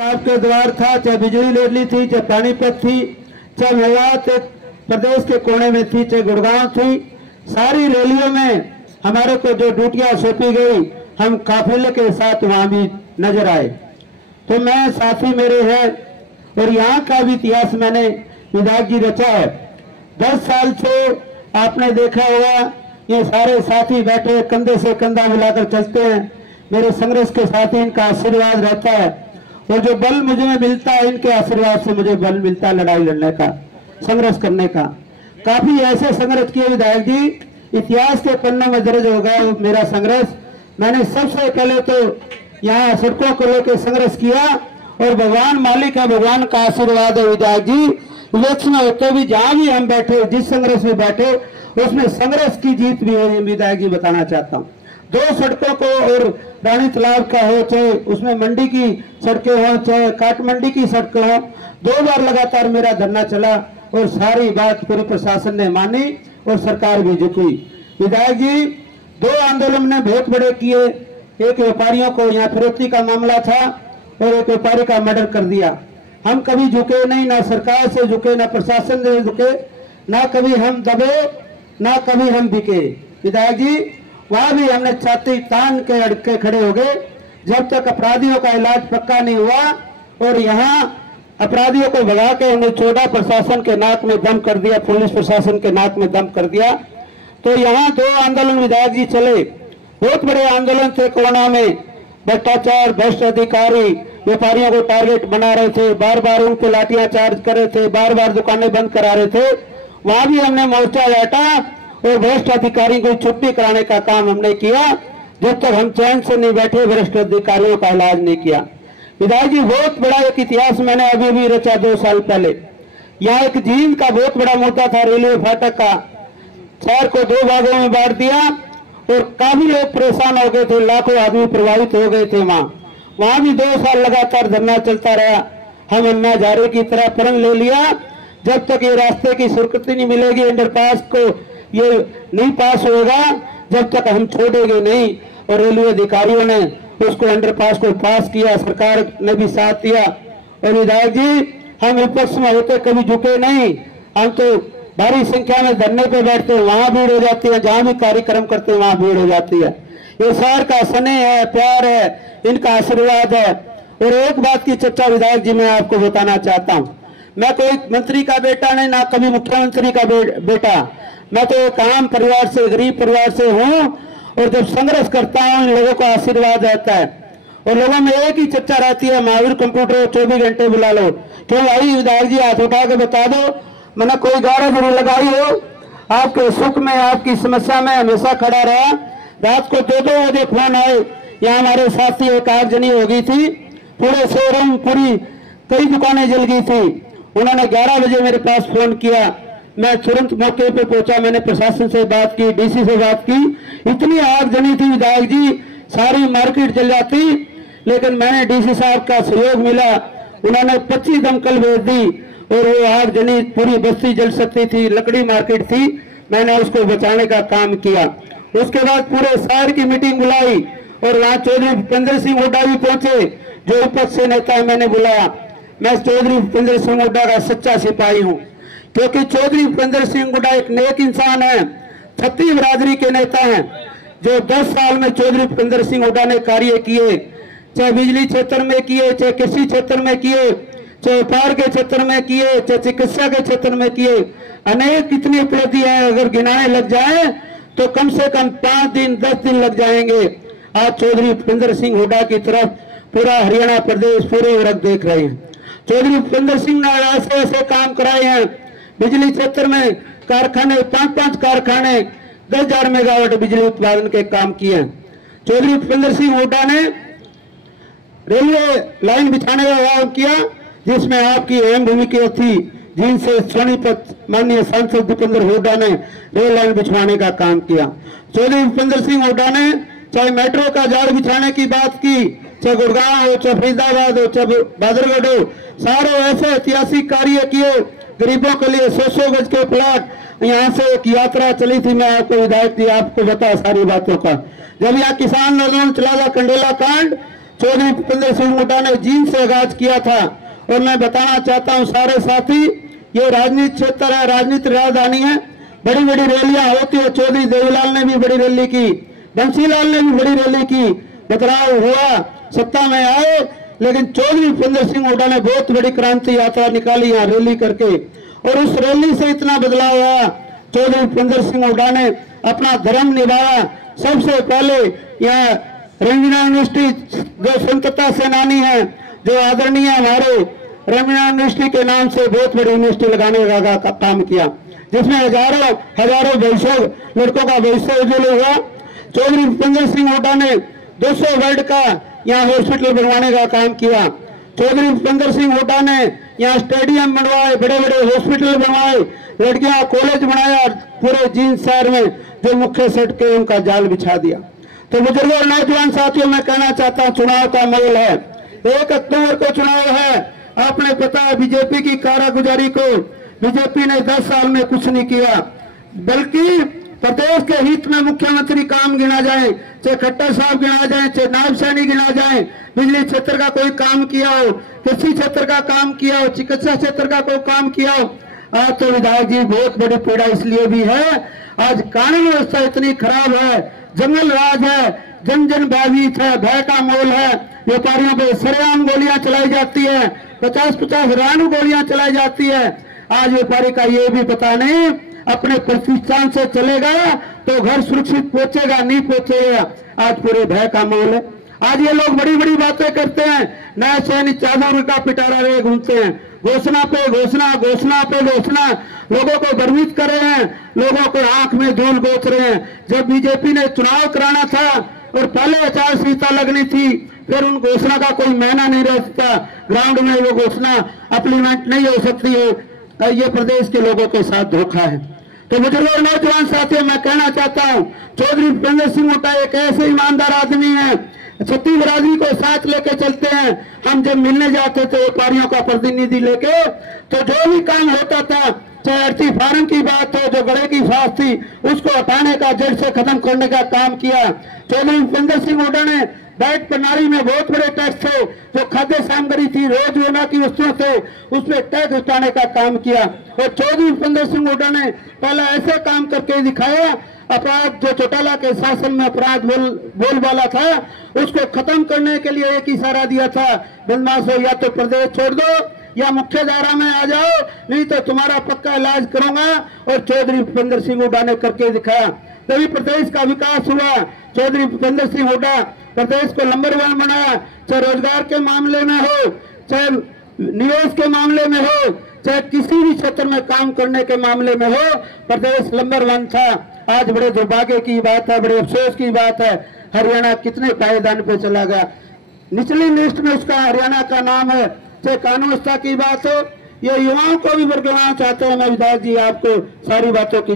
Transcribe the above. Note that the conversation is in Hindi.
आपके द्वार था, चाहे बिजली ले ली थी, चाहे पानीपत थी, चाहे मेवात प्रदेश के कोने में थी, चाहे गुड़गांव थी, सारी रैलियों में हमारे को जो ड्यूटियां सौंपी गई, हम काफिले के साथ वहां भी नजर आए। तो मैं साथी मेरे हैं और यहाँ का भी इतिहास मैंने विधायक जी रचा है। 10 साल से आपने देखा होगा ये सारे साथी बैठे कंधे से कंधा मिलाकर चलते हैं। मेरे संघर्ष के साथ इनका आशीर्वाद रहता है और जो बल मुझे मिलता है इनके आशीर्वाद से मुझे बल मिलता है लड़ाई लड़ने का, संघर्ष करने का। काफी ऐसे संघर्ष किए विधायक जी, इतिहास के पन्नों में दर्ज हो गया मेरा संघर्ष। मैंने सबसे पहले तो यहाँ सड़कों को लेकर संघर्ष किया और भगवान मालिक है, भगवान का आशीर्वाद है विधायक जी। इलेक्शन होते भी जहां भी हम बैठे, जिस संघर्ष में बैठे उसमें संघर्ष की जीत भी हुई विधायक जी, बताना चाहता हूँ। 2 सड़कों को और रानी तालाब का हो, चाहे उसमें मंडी की सड़कें हो, चाहे काट मंडी की सड़कें हो, 2 बार लगातार मेरा धरना चला और सारी बात पूरे प्रशासन ने मानी और सरकार भी झुकी। विधायक जी 2 आंदोलन ने बहुत बड़े किए। एक व्यापारियों को यहाँ फिरौती का मामला था और एक व्यापारी का मर्डर कर दिया। हम कभी झुके नहीं, ना सरकार से झुके, ना प्रशासन से झुके, ना कभी हम दबे, ना कभी हम बिके। विधायक जी वहां भी हमने छाती तान के अड़के खड़े हो गए जब तक अपराधियों का इलाज पक्का नहीं हुआ। और यहाँ अपराधियों को भगा के उन्हें छोड़ा, प्रशासन के नाक में दम कर दिया, पुलिस प्रशासन के नाक में दम कर दिया। तो यहाँ 2 आंदोलन विधायक जी चले, बहुत बड़े आंदोलन थे। कोरोना में भ्रष्टाचार, भ्रष्ट अधिकारी व्यापारियों को टारगेट बना रहे थे, बार बार उन पे लाठियां चार्ज कर रहे थे, बार बार दुकानें बंद करा रहे थे। वहां भी हमने मोर्चा बैठा और भ्रष्ट अधिकारी को छुट्टी कराने का काम हमने किया। जब तक हम चैन से नहीं बैठे भ्रष्ट अधिकारियों का इलाज नहीं किया। विधायक जी बहुत बड़ा एक इतिहास मैंने अभी भी रचा। 2 साल पहले यहाँ एक जींद का बहुत बड़ा मुद्दा था, रेलवे फाटक का। शहर को 2 भागों में बांट दिया और काफी लोग परेशान हो गए थे, लाखों आदमी प्रभावित हो गए थे। वहां भी 2 साल लगातार धरना चलता रहा। हम अन्ना हजारे की तरह प्रण ले लिया, जब तक ये रास्ते की स्वीकृति नहीं मिलेगी, अंडरपास को ये नहीं पास होगा, जब तक हम छोड़ेंगे नहीं। और रेलवे अधिकारियों ने उसको अंडरपास को पास किया, सरकार ने भी साथ दिया। और विधायक जी हम विपक्ष में होते कभी झुके नहीं, हम तो भारी संख्या में धरने पे बैठते हैं, वहां भीड़ हो जाती है, जहां भी कार्यक्रम करते हैं वहां भीड़ हो जाती है। ये शहर का स्नेह है, प्यार है, इनका आशीर्वाद है। और एक बात की चर्चा विधायक जी मैं आपको बताना चाहता हूँ, मैं कोई मंत्री का बेटा नहीं, ना कभी मुख्यमंत्री का बेटा। मैं तो एक आम परिवार से, गरीब परिवार से हूँ और जब संघर्ष करता हूँ इन लोगों का आशीर्वाद रहता है। और लोगों में एक ही चर्चा रहती है, महावीर कंप्यूटर 24 घंटे बुला लो। क्यों भाई विधायक जी हाथ उठा के बता दो, मैंने कोई गारा जरूर लगाई हो, आपके सुख में आपकी समस्या में हमेशा खड़ा रहा। रात को 2-2 बजे फोन आए, यहाँ हमारे साथी एक आगजनी हो गई थी, पूरे शोरूम पूरी कई दुकानें जल गई थी। उन्होंने 11 बजे मेरे पास फोन किया, मैं तुरंत मौके पे पहुंचा, मैंने प्रशासन से बात की, डीसी से बात की। इतनी आगजनी थी विधायक जी, सारी मार्केट जल जाती, लेकिन मैंने डीसी साहब का सहयोग मिला, उन्होंने 25 दमकल भेज दी और वो आगजनी पूरी बस्ती जल सकती थी, लकड़ी मार्केट थी, मैंने उसको बचाने का काम किया। उसके बाद पूरे शहर की मीटिंग बुलाई और यहाँ चौधरी भूपेंद्र सिंह हुड्डा भी पहुंचे, जो विपक्ष से नेता है, मैंने बुलाया। मैं चौधरी भूपेंद्र सिंह हुड्डा का सच्चा सिपाही हूँ, क्योंकि चौधरी भूपेंद्र सिंह हुड्डा एक नेक इंसान है, छत्तीस बिरादरी के नेता हैं। जो 10 साल में चौधरी भूपेंद्र सिंह हुड्डा ने कार्य किए, चाहे बिजली क्षेत्र में किए, चाहे कृषि क्षेत्र में किए, चाहे व्यापार के क्षेत्र में किए, चाहे चिकित्सा के क्षेत्र में किए, अनेक कितनी उपलब्धि है, अगर गिनाने लग जाए तो कम से कम 5 दिन 10 दिन लग जाएंगे। आज चौधरी भूपेंद्र सिंह हुड्डा की तरफ पूरा हरियाणा प्रदेश पूरे वर्ग देख रहे हैं। चौधरी भूपेंद्र सिंह ने ऐसे ऐसे काम कराए हैं, बिजली क्षेत्र में कारखाने 5-5 कारखाने 10,000 मेगावाट बिजली उत्पादन के काम किए हैं। चौधरी भूपेंद्र सिंह हुड्डा ने रेलवे लाइन बिछाने का काम किया, जिसमें आपकी अहम भूमिका थी, जिनसे सोनीपत माननीय सांसद भूपेंद्र हुड्डा ने रेल लाइन बिछवाने का काम किया। चौधरी भूपेंद्र सिंह हुड्डा ने चाहे मेट्रो का जाल बिछाने की बात की, चाहे गुड़गांव हो, चाहे फरीदाबाद हो, चाहे बादरगढ़ हो, सारे ऐसे ऐतिहासिक कार्य किए। गरीबों के लिए 100 गज के प्लाट, यहाँ से एक यात्रा चली थी, मैं आपको विधायक जी आपको बता सारी बातों का। जब यहाँ किसान आंदोलन चला था, कंडेला कांड, चौधरी भूपेंद्र सिंह हुड्डा ने जींद से आगाज किया था। और मैं बताना चाहता हूं सारे साथी, ये राजनीतिक क्षेत्र है, राजनीतिक राजधानी है, बड़ी बड़ी रैलियां होती है। चौधरी देवीलाल ने भी बड़ी रैली की, बंसीलाल ने भी बड़ी रैली की, बदलाव हुआ, सत्ता में आए, लेकिन चौधरी भूपेंद्र सिंह हुड्डा ने बहुत बड़ी क्रांति यात्रा निकाली यहाँ रैली करके, और उस रैली से इतना बदलाव आया। चौधरी भूपेंद्र सिंह हुड्डा ने अपना धर्म निभाया। सबसे पहले यहाँ रंगीला यूनिवर्सिटी, जो स्वतंत्रता सेनानी है, जो आदरणीय हमारे रंगीला यूनिवर्सिटी के नाम से बहुत बड़ी यूनिवर्सिटी लगाने का काम किया, जिसमें हजारों भविष्य लड़कों का भविष्य उज्जवल हुआ। चौधरी भूपेंद्र सिंह हुड्डा ने 200 बेड का यहाँ हॉस्पिटल बनवाने का काम किया। चौधरी भूपेंद्र सिंह हुड्डा ने यहाँ स्टेडियम बनवाए, बड़े बड़े हॉस्पिटल बनवाए, लड़कियां कॉलेज बनाया, पूरे जींद शहर में जो मुख्य सड़क है उनका जाल बिछा दिया। तो बुजुर्गों और नौजवान साथियों, मैं कहना चाहता हूँ, चुनाव का माहौल है, 1 अक्टूबर को चुनाव है। आपने पता है बीजेपी की कारगुजारी को, बीजेपी ने 10 साल में कुछ नहीं किया, बल्कि प्रदेश के हित में मुख्यमंत्री काम गिना जाए, चाहे खट्टर साहब गिना जाए, चाहे नायब सैनी गिना जाए, बिजली क्षेत्र का कोई काम किया हो, कृषि क्षेत्र का काम किया हो, चिकित्सा क्षेत्र का कोई काम किया हो। आज तो विधायक जी बहुत बड़ी पीड़ा इसलिए भी है, आज कानून व्यवस्था इतनी खराब है, जंगल राज है, जन जन भयभीत है, भय का माहौल है, व्यापारियों पे सरेआम गोलियां चलाई जाती है, 50-50 रानू गोलियां चलाई जाती है। आज व्यापारी का ये भी पता नहीं अपने प्रतिष्ठान से चलेगा तो घर सुरक्षित पहुंचेगा, नहीं पहुंचेगा। आज पूरे भय का माहौल है। आज ये लोग बड़ी बड़ी बातें करते हैं, नया सैनी चादर का पिटारा रहे घूमते हैं, घोषणा पे घोषणा, घोषणा पे घोषणा, लोगों को भ्रमित कर रहे हैं, लोगों को आंख में धूल गोच रहे हैं। जब बीजेपी ने चुनाव कराना था और पहले आचार संहिता लगनी थी, फिर उन घोषणा का कोई मायना नहीं रह सकता, ग्राउंड में वो घोषणा अप्लीमेंट नहीं हो सकती है। ये प्रदेश के लोगों के साथ धोखा है। तो बुजुर्गों और नौजवान साथियों, मैं कहना चाहता हूं, चौधरी भूपेंद्र सिंह हुड्डा एक ऐसे ईमानदार आदमी है, छत्ती बिरादरी को साथ लेके चलते हैं। हम जब मिलने जाते थे व्यापारियों का प्रतिनिधि लेके, तो जो भी काम होता था, चाहे अर्ची फार्म की बात हो, जो गड़े की फांस थी उसको हटाने का, जड़ से खत्म करने का काम किया। चौधरी भूपेंद्र सिंह हुड्डा ने डाइट प्रणाली में बहुत बड़े टैक्स थे, जो खाद्य सामग्री थी, रोजमर्रा की वस्तुएं थे, उसमें टैक्स हटाने का काम किया। और चौधरी भूपेंद्र सिंह हुड्डा ने पहले ऐसे काम करके दिखाया, अपराध जो चौटाला के शासन में अपराध बोलबाला था, उसको खत्म करने के लिए एक इशारा दिया था, बदमाशों या तो प्रदेश छोड़ दो या मुख्य धारा में आ जाओ, नहीं तो तुम्हारा पक्का इलाज करूंगा। और चौधरी भूपेंद्र सिंह हुड्डा ने करके दिखाया, तभी प्रदेश का विकास हुआ। चौधरी भूपेंद्र सिंह हुड्डा प्रदेश को नंबर 1 बनाया, चाहे रोजगार के मामले में हो, चाहे निवेश के मामले में हो, चाहे किसी भी क्षेत्र में काम करने के मामले में हो, प्रदेश नंबर 1 था। आज बड़े दुर्भाग्य की बात है, बड़े अफसोस की बात है, हरियाणा कितने पायदान पे चला गया, निचली लिस्ट में उसका हरियाणा का नाम है। चाहे कानून व्यवस्था की बात हो, ये युवाओं को भी बरकरार चाहते हैं। मैं विधायक जी आपको सारी बातों की